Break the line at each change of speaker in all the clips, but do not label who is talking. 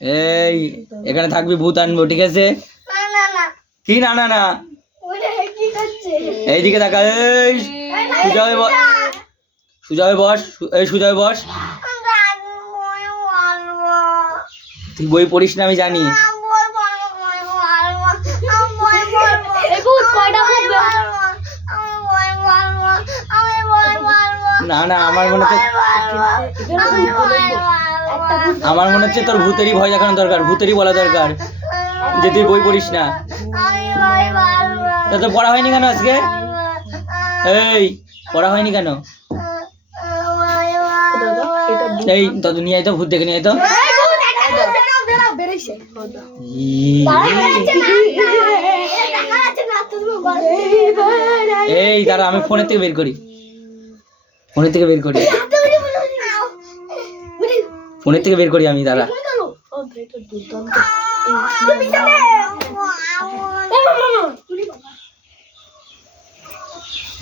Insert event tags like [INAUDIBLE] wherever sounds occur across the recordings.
এই এখানে থাকবি ভূত আনব ঠিক আছে?
না না না।
কি না না না? এইদিকে তাকা এই সুজা হয়ে বস সুজা হয়ে বস সু- এই সুজা হয়ে বস তুই বই পড়িস না আমি জানি। [LAUGHS] না না আমার মনে
বলব
আমার মনে হচ্ছে তোর ভূতেরই ভয় দেখানো দরকার, ভূতেরই বলা দরকার যে তুই বই পড়িস না। তা তোর পড়া হয়নি কেন আজকে? এই, পড়া হয়নি কেন? এই দাদু নিয়ে তো ভূত দেখে নিয়ে তো। এই, দাঁড়া, আমি ফোনের থেকে বের করি। ফোনের থেকে বের করি। ফোনের থেকে বের করি আমি দাঁড়া।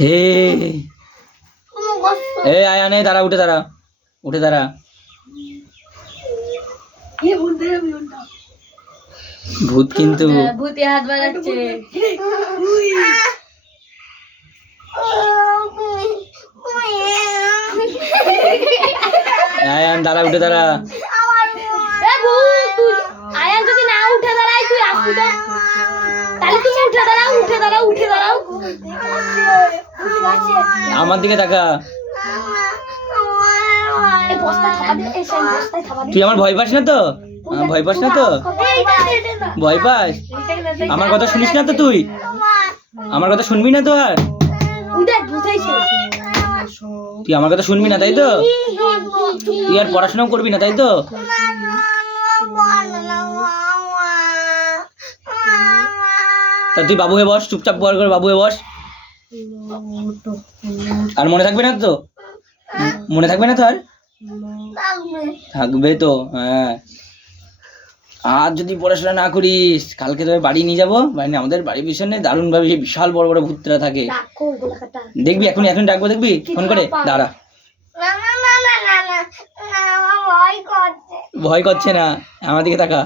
এই এই আয়া নেই দাঁড়া উঠে দাঁড়া। উঠে দাঁড়া। ভূত কিন্তু।
ভূতে হাত বাড়াচ্ছে।
আয়ান দাঁড়া উঠে দাঁড়া।
তুই আয়ান যদি না উঠে দাঁড়াই তুই আসবি তাহলে তুমি উঠে দাঁড়াও উঠে দাঁড়াও উঠে দাঁড়াও।
আমার দিকে তাকা। তুই আমার ভয় পাস না তো? ভয় পাস না তো? ভয় পাস? আমার কথা শুনিস না তো তুই? আমার কথা শুনবি না তো আর? তুই আমার কথা শুনবি না তাই তো? তুই আর পড়াশোনাও করবি না তাই তো? তা তুই বাবু হয়ে বস চুপচাপ পড়া করে বাবু হয়ে বস। আর মনে থাকবে না তো? মনে থাকবে না তো আর? থাকবে তো হ্যাঁ। আর যদি পড়াশোনা না করিস কালকে তোর বাড়ি নিয়ে যাব। মানে আমাদের বাড়ির পিছনে দারুণ ভাবে বিশাল বড় বড় ভূতরা থাকে। দেখবি এখন এখন ডাকবো দেখবি? ফোন করে দাঁড়া। ভয় করছে না? আমার দিকে তাকা।